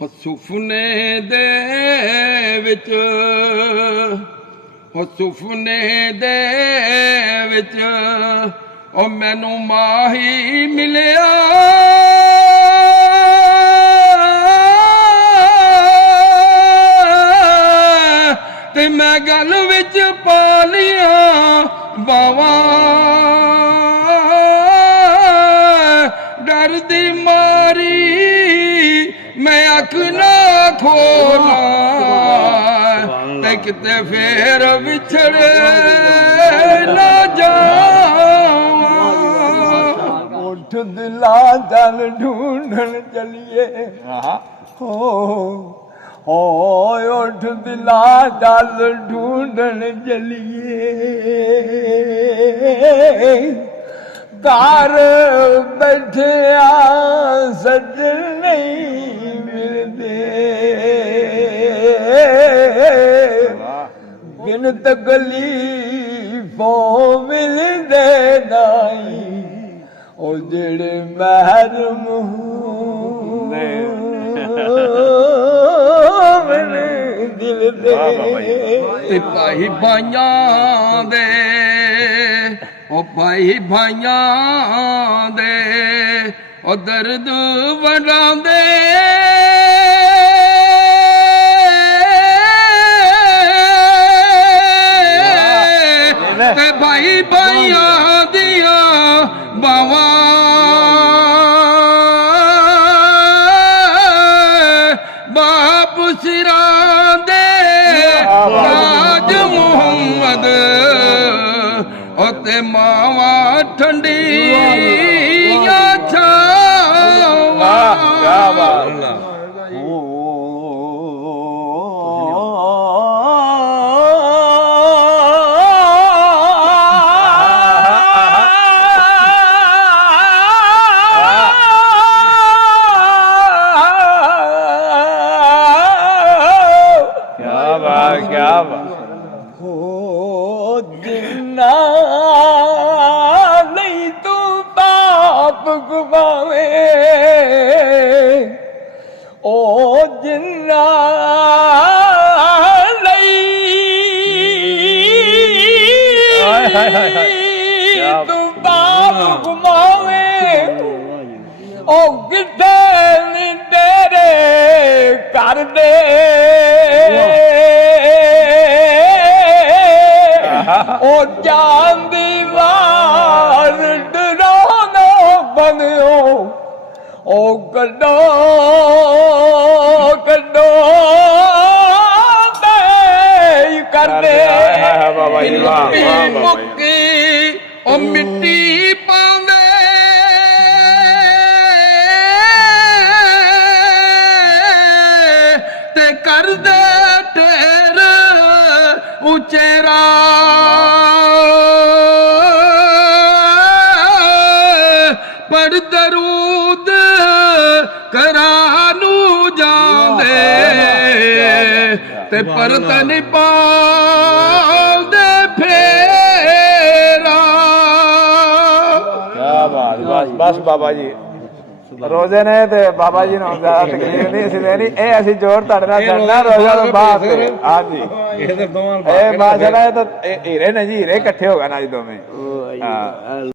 ਸੁਪਨੇ ਦੇ ਵਿੱਚ ਸੁਪਨੇ ਦੇ ਵਿੱਚ ਉਹ ਮੈਨੂੰ ਮਾਹੀ ਮਿਲਿਆ ਤੇ ਮੈਂ ਗਲ ਵਿੱਚ ਪਾ ਲੀਆਂ ਬਾਵਾਂ ਡਰ ਦੀ ਮਾਰੀ ਮੈਂ ਅੱਖ ਨਾ ਖੋਲਾਂ ਤੇ ਕਿਤੇ ਫੇਰ ਵਿਛੜੇ ਨਾ ਜਾਵਾਂ। ਉੱਠ ਦਿਲਾਂ ਜਲ ਢੂੰਢਣ ਚਲੀਏ ਓਏ ਉੱਠ ਦਿਲਾਂ ਜਲ ਢੂੰਢਣ ਚਲੀਏ ਘਰ ਬੈਠਿਆ ਸੱਜਣ ਨਹੀਂ ਮਿਲਦੇ ਬਿਨ ਤਕਲੀਫੋਂ ਮਿਲਦੇ ਨਹੀਂ ਉਹ ਜਿਹੜੇ ਮਹਿਰਮ ਮੇਰੇ ਦਿਲ ਦੇ ਤੇ ਭਾਈ ਭਾਈਆਂ ਦੇ ਉਹ ਭਾਈ ਭਾਈਆਂ ਦੇ ਉਹ ਦਰਦ ਵੰਡਾਉਂਦੇ ਤੇ ਭਾਈ ਭਾਈਆਂ ਦੀਆਂ ਬਾਵਾਂ ਬਾਪ ਸਿਰਾਂ ਦੇ ਰਾਜ ਮੁਹੰਮਦ ਤੇ ਮਾਵਾਂ ਠੰਡੀਆਂ ਛਾਵਾਂ। ਕਿਆ ਬਾਤ क्या हो जिन्ना नहीं तू बाप गुबावे ओ जिन्ना नहीं तू बाप गुमावे ओ किथे नी तेरे कर दे ओ जान दीवार डराना बनियो ओ कड्डो कड्डो कर दे मुक्की ओ मिट्टी पांदे ते कर दे ढेर उचेरा पर दरूद करानू जांदे ते पर तन पांदे फेरा। क्या बात बस बस बाबा जी रोजे ने ते बाबा जी ਨੂੰ ਜ਼ਿਆਦਾ ਤਕਲੀਫ ਨਹੀਂ ਸੀ ਦੇਣੀ ਇਹ ਅਸੀਂ ਜ਼ੋਰ ਤੁਹਾਡੇ ਨਾਲ ਕਰਨਾ ਰੋਜ਼ਾ ਤੋਂ ਬਾਅਦ ਹਾਂਜੀ ਇਹ ਮਾਸ਼ਾਅੱਲਾ ਇਹ ਤਾਂ ਹੀਰੇ ਨੇ ਜੀ ਹੀਰੇ ਇਕੱਠੇ ਹੋ ਗਏ ਨਾ ਜੀ ਦੋਵੇਂ ਹਾਂ।